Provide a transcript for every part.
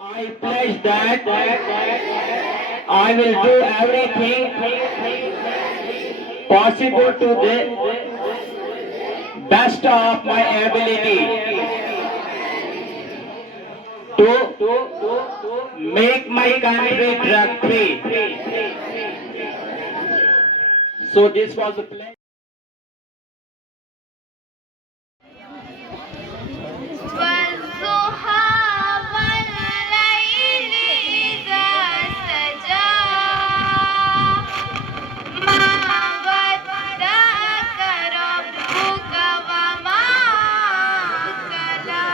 I pledge that I will do everything possible to the best of my ability to make my country drug free. So this was the pledge. والضحى والليل إذا سجى ما ودعك ربك وما قلى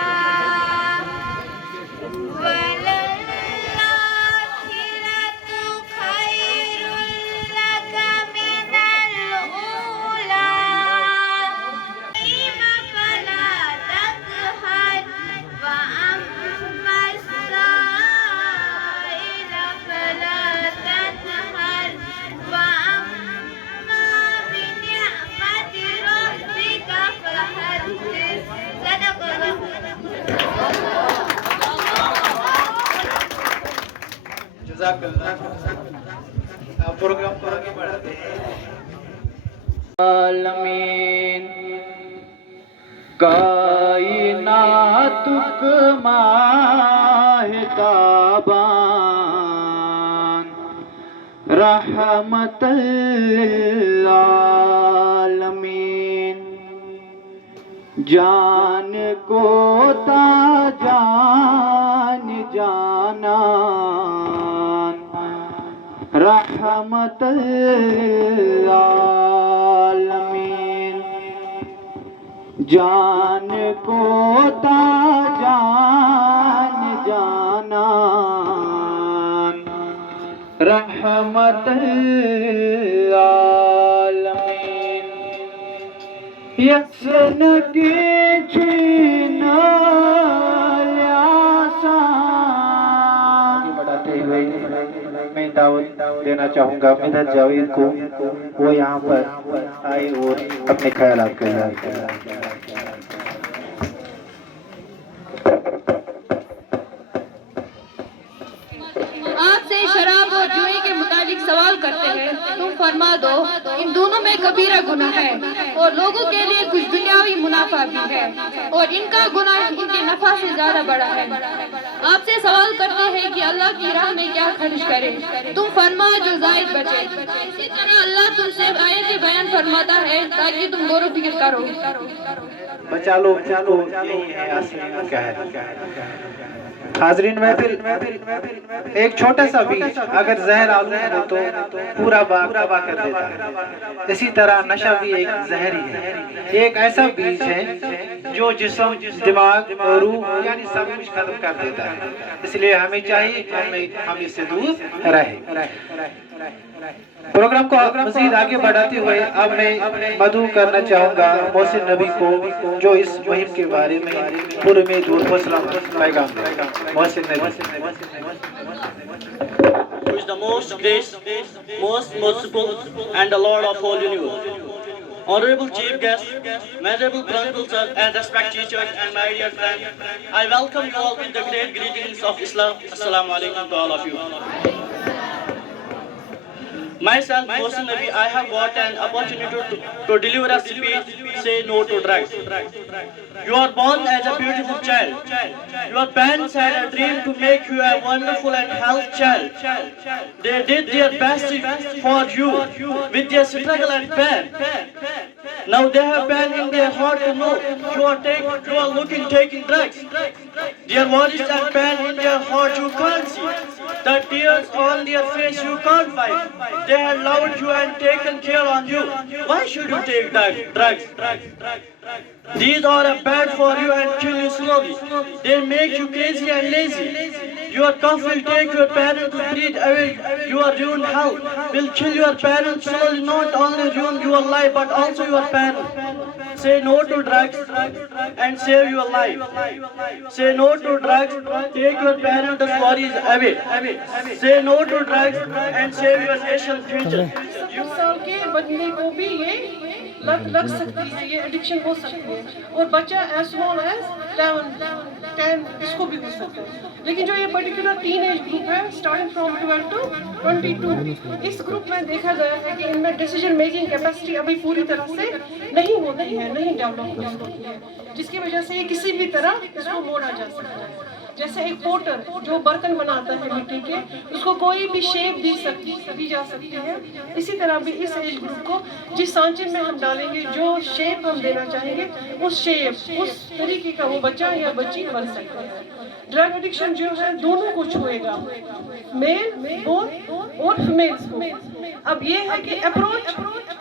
وللآخرة خير لك من الأولى فلا تقهر وأما السائل فلا تنهر وأما بنعمة ربك فحدث صدق الله جزاک پروگرام کو آگے بڑھاتے ہیں عالمین کائنات ماہ تابان رحمت العالمین جان کو تا جان جانان رحمت العالمین جان کو تا جان جانان رحمت العالمین یسن کی چھین لیاسان بڑھاتے ہوئے میں دعوت دینا چاہوں گا مدحت جاوید کو وہ یہاں پر آئے اور اپنے خیالات کا اظہار کریں آپ سے شراب اور جوئی کے متعلق سوال کرتے ہیں تم فرما دو ان دونوں میں کبیرہ گناہ ہے اور لوگوں کے لیے کچھ دنیاوی منافع بھی ہے اور ان کا گناہ ان کے نفع سے زیادہ بڑا ہے آپ سے سوال کرتے ہیں کہ اللہ کی راہ میں کیا خرچ کرے تم فرما جو زائد بچے اسی طرح اللہ تم سے آیت بیان فرماتا ہے تاکہ تم غور و فکر کرو بچا لو یہی ہے آسمان کا ہے حاضرین محفل ایک چھوٹا سا بیج اگر زہر آلود ہو تو پورا باغ تباہ کر دیتا ہے اسی طرح نشہ بھی ایک زہر ہی ہے ایک ایسا بیج ہے جو جسم دماغ اور روح یعنی سب کچھ ختم کر دیتا ہے اس لیے ہمیں چاہیے کہ ہم اس سے دور رہیں پروگرام کو مزید آگے بڑھاتے ہوئے اب میں مدعو کرنا چاہوں گا محسن نبی کو جو اس مہم کے بارے میں پورے میں دور وسلام پیغام دے محسن نبی who is the most gracious, most merciful, and the Lord of all universe. Honorable Chief Guest, Venerable Principal and respected teachers and my dear friends, I welcome you all with the great greetings of Islam. Assalamu alaikum to all of you. Myself, Mohsin Nabi, I have got an opportunity to deliver a speech, say no to drugs. You are born as a beautiful child. Your parents had a dream to make you a wonderful and healthy child. They did their best for you with their struggle and pain. Now they have pain in their heart to know you are taking drugs. Their worries and pain in their heart you can't see. The tears on their face you can't fight. They have loved you and taken care of you. Why should you take drugs? These are bad for you and kill you slowly. They make you crazy and lazy. Your cough will take your parents to breathe away your ruined health. Will kill your parents slowly, not only ruin your life but also your parents. Say no to drugs and save your life. Say no to drugs, take your parents' worries away. Say no to drugs and save your nation's future. سال کے بچنے کو بھی یہ لت لگ سکتی ہے, یہ ایڈکشن ہو سکتی ہے, اور بچہ ایز اسمال ایز 11, 10 اس کو بھی ہو سکتا ہے. لیکن جو یہ پرٹیکولر ٹین ایج گروپ ہے اسٹارٹنگ فرام 12 to 22, اس گروپ میں دیکھا گیا ہے کہ ان میں ڈیسیجن میکنگ کیپیسٹی ابھی پوری طرح سے نہیں ہوتی ہے, نہیں ڈیولپ ہوتی ہے, جس کی وجہ سے یہ کسی بھی طرح اس کو موڑا جا سکتا ہے. جیسے ایک پوٹر جو برتن بناتا ہے مٹی کے, اس کو کوئی بھی شیپ دی جا سکتی ہے, اسی طرح بھی اس ایج گروپ کو جس سانچے میں ہم ڈالیں گے, جو شیپ ہم دینا چاہیں گے, اس شیپ اس طریقے کا وہ بچہ یا بچی بن سکتا ہے. ڈرگ ایڈکشن جو ہے دونوں کو چھوئے گا, میل اور فیمیلز کو. اب یہ ہے کہ اپروچ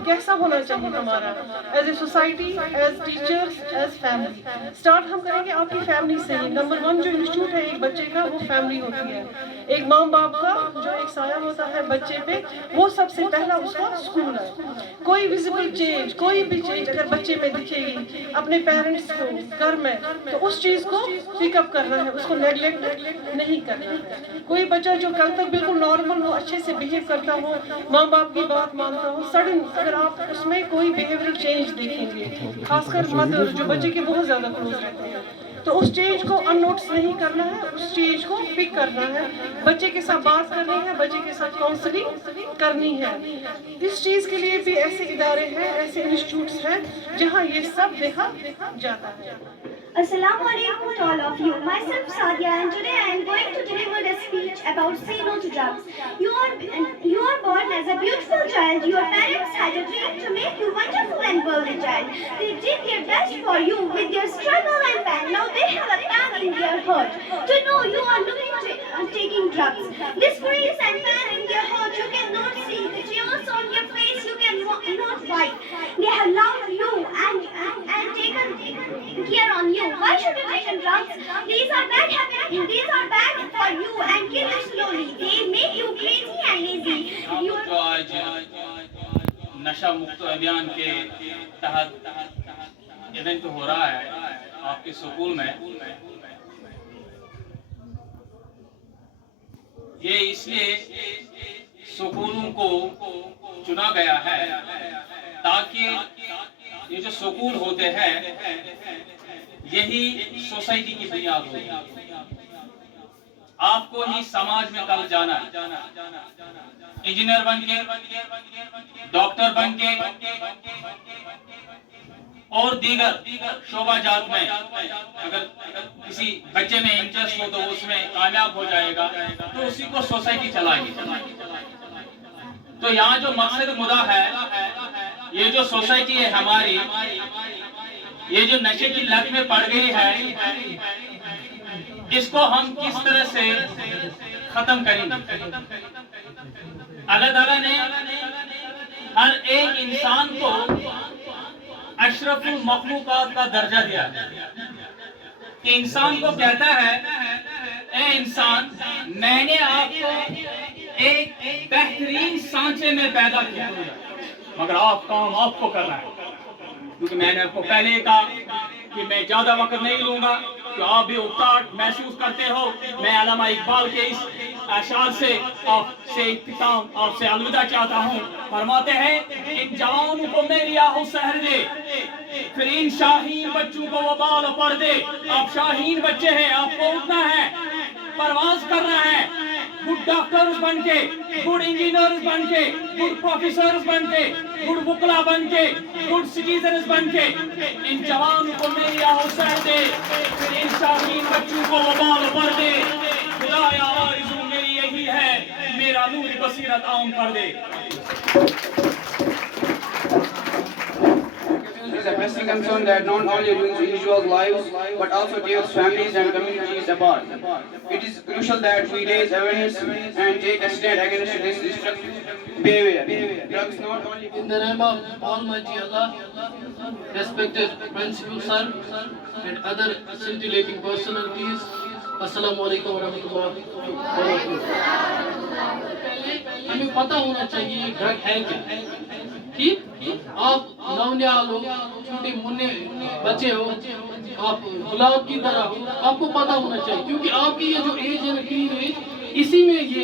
کیسا ہونا چاہیے ہمارا as a society, as teachers, as family. Start ہم کریں گے آپ کی فیملی سے ہی. نمبر 1 جو انسٹیٹیوٹ ہے ایک بچے کا وہ فیملی ہوتی ہے. ایک ماں باپ کا جو ایک سایہ ہوتا ہے بچے پہ, وہ سب سے پہلا اس کا اسکول ہے. کوئی ویزیبل چینج, کوئی بھی چینج اگر بچے میں دکھے گی اپنے پیرنٹس کو گھر میں, تو اس چیز کو پک اپ کرنا ہے, اس کو نیگلیکٹ نہیں کرنا ہے. کوئی بچہ جو کل تک بالکل نارمل ہو, اچھے سے بہیو کرتا ہو, ماں باپ کی بات مانتا ہو, سڈن اگر آپ اس میں کوئی بیہیویئرل چینج دیکھیں گے, خاص کر مدر جو بچے کے بہت زیادہ کلوز رہتے ہیں, تو اس چینج کو ان نوٹس نہیں کرنا ہے, اس چینج کو پک کرنا ہے, بچے کے ساتھ بات کرنی ہے, بچے کے ساتھ کاؤنسلنگ کرنی ہے. اس چیز کے لیے بھی ایسے ادارے ہیں, ایسے انسٹیٹیوٹس ہیں جہاں یہ سب دیکھا جاتا ہے. Assalamu alaikum to all of you. Myself Sadia, and today I am going to deliver a speech about say no to drugs. You are born as a beautiful child. Your parents had a dream to make you wonderful and worldly child. They did their best for you with their struggle and pain. Now they have a pain in their heart to know you are looking to taking drugs. This freeze and pain in their heart you cannot see. The tears on your face you cannot wipe. They have loved you and taken care on you. Why should you take drugs? These are bad habits. These are bad for you and kill you slowly. They make you crazy and lazy. جو آج نشہ مکت ابھیان کے تحت event ہو رہا ہے آپ کے school میں, یہ اس لیے سکولوں کو چنا گیا ہے تاکہ یہ جو سکول ہوتے ہیں یہی سوسائٹی کی بنیاد ہوتی ہے. آپ کو ہی سماج میں کل جانا ہے, انجینئر بن کے, ڈاکٹر بن کے اور دیگر شعبہ جات میں اگر کسی بچے میں انٹرسٹ ہو تو اس میں کامیاب ہو جائے گا, تو اسی کو سوسائٹی چلائے گی. تو یہاں جو مقصد مدعا ہے, یہ جو سوسائٹی ہے ہماری, یہ جو نشے کی لت میں پڑ گئی ہے, اس کو ہم کس طرح سے ختم کریں گے. اللہ تعالیٰ نے ہر ایک انسان کو اشرف المخلوقات کا درجہ دیا ہے. کہ انسان کو کہتا ہے, اے انسان میں نے آپ کو ایک بہترین سانچے میں پیدا کیا, مگر کام آپ کو کرنا ہے. کیونکہ میں نے آپ کو پہلے کہا کہ میں زیادہ وقت نہیں لوں گا, کہ آپ بھی اکتاہٹ محسوس کرتے ہو. میں علامہ اقبال کے اس اشعار سے آپ سے اختتام, آپ سے الوداع چاہتا ہوں. فرماتے ہیں, ان جوانوں کو میری آہو سحر دے, پھر ان شاہین بچوں کو وبال پڑ دے. آپ شاہین بچے ہیں, آپ کو اٹھنا ہے, پرواز کرنا ہے, گڈ ڈاکٹرز بن کے, گڈ انجینئرز بن کے, گڈ پروفیسرز بن کے, گڈ وکلا بن کے, گڈ سٹیزنز بن کے. ان جوانوں کو میری آہو سحر دے, پھر ان شاہین بچوں کو وبال پڑ دے. خدایا آرزو میری یہی ہے, میرا نور بصیرت عام کر دے. It is a pressing concern that not only ruins individuals' lives but also tears families and communities apart. It is crucial that we raise awareness and take a stand against this destructive behavior. Drugs not only... In the name of Almighty Allah, respected Principal Sir and other scintillating personalities, Assalamu alaikum wa rahmatullahi wa barakatuh. ہمیں پتہ ہونا چاہیے drug ہے کیا. ٹھیک, آپ نونیال ہو, چھوٹے منع بچے ہو, آپ گلاب کی طرح ہو, آپ کو پتہ ہونا چاہیے. کیونکہ آپ کی یہ جو ایج ہے ٹین ایج, اسی میں یہ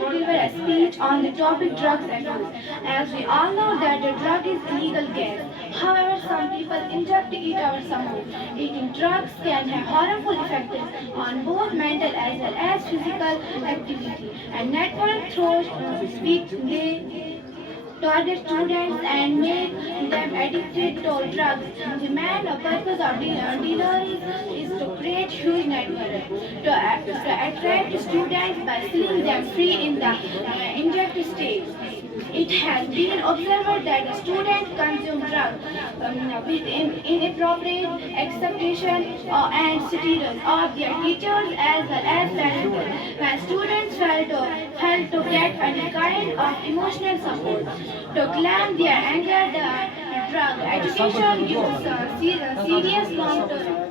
Deliver a speech on the topic drugs and use. As we all know that the drug is illegal gas. However, some people inject it or somehow. Eating drugs can have harmful effects on both mental as well as physical activity. And network through speech they target students and make them addicted to drugs. The main purpose of dealers is to create huge networks to attract students by selling them free in the injected stage. It has been observed that the students consume drugs with inappropriate expectation and steroids of their teachers as well as parents. When students fail to get any kind of emotional support to calm their anger, the drug addiction gives serious long-term.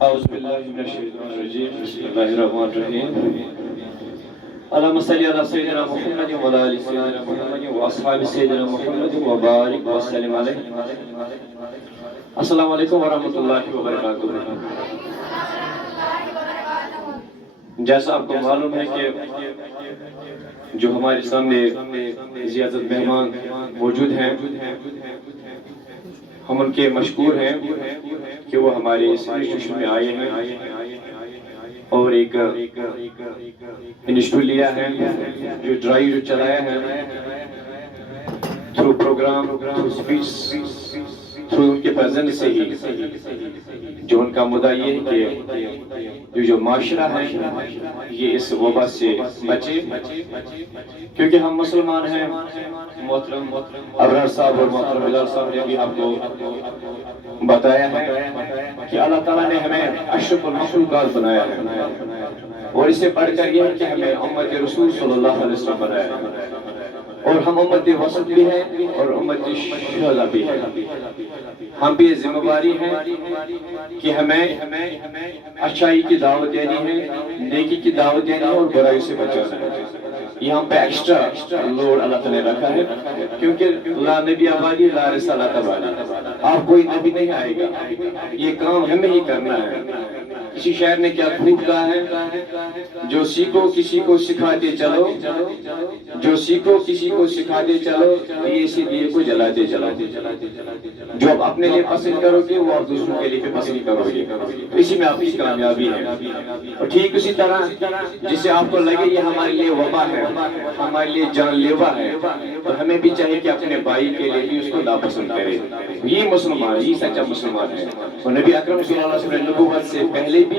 أعوذ بالله من الشيطان الرجيم بسم الله الرحمن الرحيم اللهم صل على سيدنا محمد وعلى آل سيدنا محمد وأصحاب سيدنا محمد وبارك وسلم عليه السلام علیکم ورحمۃ اللہ وبرکاتہ۔ جیسا آپ کو معلوم ہے کہ جو ہمارے سامنے زیادت مہمان موجود ہیں ہم ان کے مشکور ہیں کہ وہ ہمارے اس انسٹیٹیوشن میں آئے ہیں اور ایک انسٹیٹیوٹ لیا ہے جو ڈرائیو جو چلایا ہے through programme through speech through ان کے پریزنس سے ہی جو ان کا مدعا یہ ہے کہ جو معاشرہ ہے یہ اس وبا سے بچے کیونکہ ہم مسلمان ہیں۔ محترم ابرار صاحب اور محترم بلال صاحب نے بھی آپ کو بتایا ہے کہ اللہ تعالیٰ نے ہمیں اشرف المخلوقات بنایا ہے اور اس سے بڑھ کر یہ ہے کہ ہمیں امت رسول صلی اللہ علیہ وسلم بنایا ہے اور ہم امت وسط بھی ہیں اور امت شہداء بھی ہیں۔ ہم بھی ذمہ داری ہے کہ ہمیں اچھائی کی دعوت دینی ہے، نیکی کی دعوت دینی ہے اور برائی سے بچانا ہے۔ یہ ہم پہ ایکسٹرا لوڈ اللہ تعالیٰ نے رکھا ہے کیونکہ لا نبی آبادی لا رسالت آبادی، آپ کوئی نبی نہیں آئے گا، یہ کام ہمیں ہی کرنا ہے۔ کسی شاعر نے کیا خوب کہا ہے، جو سیکھو کسی کو سکھاتے چلو، جو سیکھو کسی کو سکھاتے چلو، دیے سے دیے کو جلاتے چلو۔ جو آپ اپنے لیے پسند کرو گے وہ آپ دوسروں کے لیے بھی پسند کرو گے، اسی میں آپ کی کامیابی ہے۔ اور ٹھیک اسی طرح جسے آپ کو لگے یہ ہمارے لیے وبا ہے، ہمارے لیے جان لیوا ہے، تو ہمیں بھی چاہیے کہ اپنے بھائی کے لیے بھی اس کو ناپسند کرے۔ یہ مسلمان، یہ سچا مسلمان ہے۔ اور نبی اکرم صلی اللہ علیہ وسلم نے نبوت سے پہلے بھی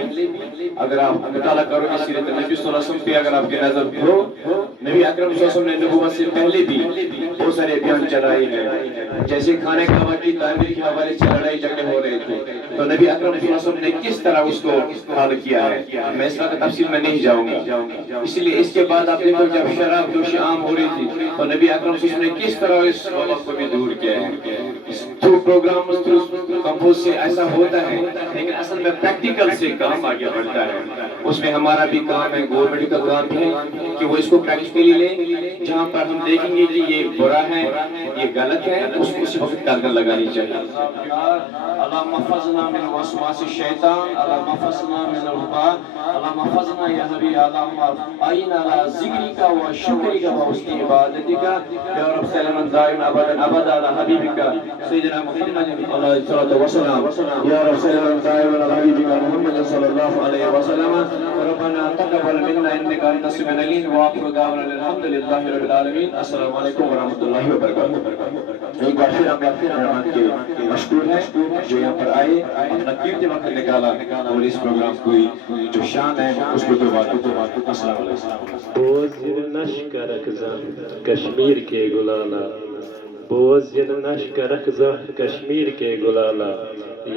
اگر آپ مطالعہ کرو گے سیرت نبی صلی اللہ علیہ وسلم پہ اگر آپ کی نظر ہو، نبی اکرم صلی اللہ علیہ وسلم نے نبوت سے پہلے بھی بہت سارے بیان چلائے ہیں، جیسے کھانے کعبہ کی تعمیر کے حوالے سے لڑائی جھگڑے ہو رہے تھے تو نبی اکرم صلی اللہ علیہ وسلم نے کس طرح اس کو حل کیا ہے، میں اس وقت تفصیل میں نہیں جاؤں گا۔ اس لیے اس کے بعد آپ دیکھو جب شراب نوشی عام ہو رہی تھی تو نبی اکرم صلی اللہ علیہ وسلم نے کس طرح اس وبا کو بھی دور کیا ہے۔ تھرو پروگرام تھرو کمپوز سے ایسا ہوتا ہے لیکن اصل میں پریکٹیکل سے کام آگے بڑھتا ہے، اس میں ہمارا بھی کام ہے، گورنمنٹ کا کام ہے کہ وہ اس کو پریکٹیکلی لیں۔ جہاں پر ہم دیکھیں گے کہ یہ برا ہے یہ غلط ہے اس کو اسی وقت کارگر لگانی چاہیے. اللهم احفظنا من وسواس الشيطان اللهم احفظنا من الغبار اللهم احفظنا يا حبيبي اللهم اعنا على ذكرك وشكرك وحسن عبادتك يا رب سلام دائما ابدا على حبيبك سيدنا محمد عليه الصلاه والسلام يا رب سلام دائما على حبيبك محمد صلى الله عليه وسلم ربنا تقبل منا انك انت السميع العليم واخر دعوانا الحمد لله رب العالمين. السلام عليكم ورحمه الله وبركاته. ایک بار پھر ہم مہمان کے مشکور ہیں جو یہاں پر آئے اپنا قیمتی وقت نکالا اور اس پروگرام کی جو شان ہے اس کو دعوات. السلام علیکم. بوز ید نش کرک زن کشمیر کے گلالا بوز ید نش کرک زن کشمیر کے گلالا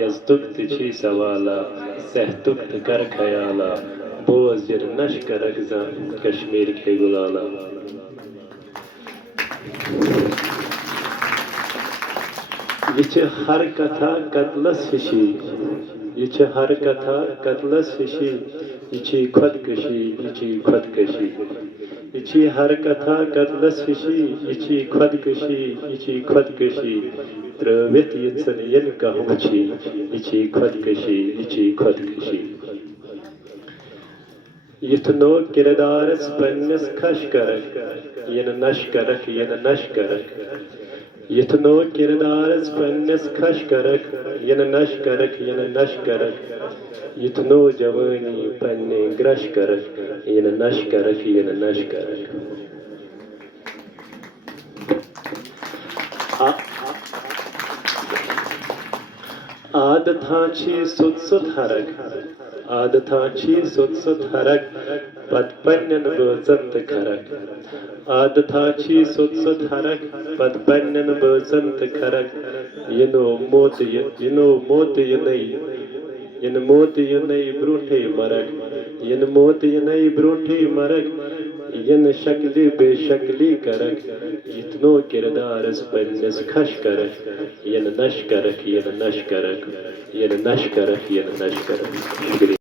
یزدک تچھی سوالا سہتک کر خیالا بوز ید نش کرک زن کشمیر کے گلالا. یہ ہر کتھا قتلس ہشی یہ ہر کتھا قتلس ہشی یہ خودکشی یہ خودکشی یہ ہر کتھا قتلس ہشی یہ خودکشی یہ خودکشی ترٲوِتھ یژھن ین کانٛہہ وٕچھی یہ خودکشی یہ خودکشی. یُتھ نو کردارس پننس کھش کرک ین نش کرک ین نش کرک یُتھ نو کردارس پننس کھش کرک ین نش کرک ین نش کرک یُتھ نو جوانی پننہِ گرش کرک ین نش کرک ین نش کرک. عادتاں چھی سُت سُت حرک عادتاں چھی سُت سُت حرک پت پنن بٲژن تہٕ کھرک عادتاں چھی سُت سُت حرک پت پنن بٲژن تہٕ کھرک ینو موت ینَے برونٹھے مرک ین موت ینَے برونٹھے مرک ین شکلہِ بے شکلی کرک یِتھ نو کردارس پننس کھش کرک ین نش کرک ین نش کرک ین نش کرک ین نش کرک. شکریہ.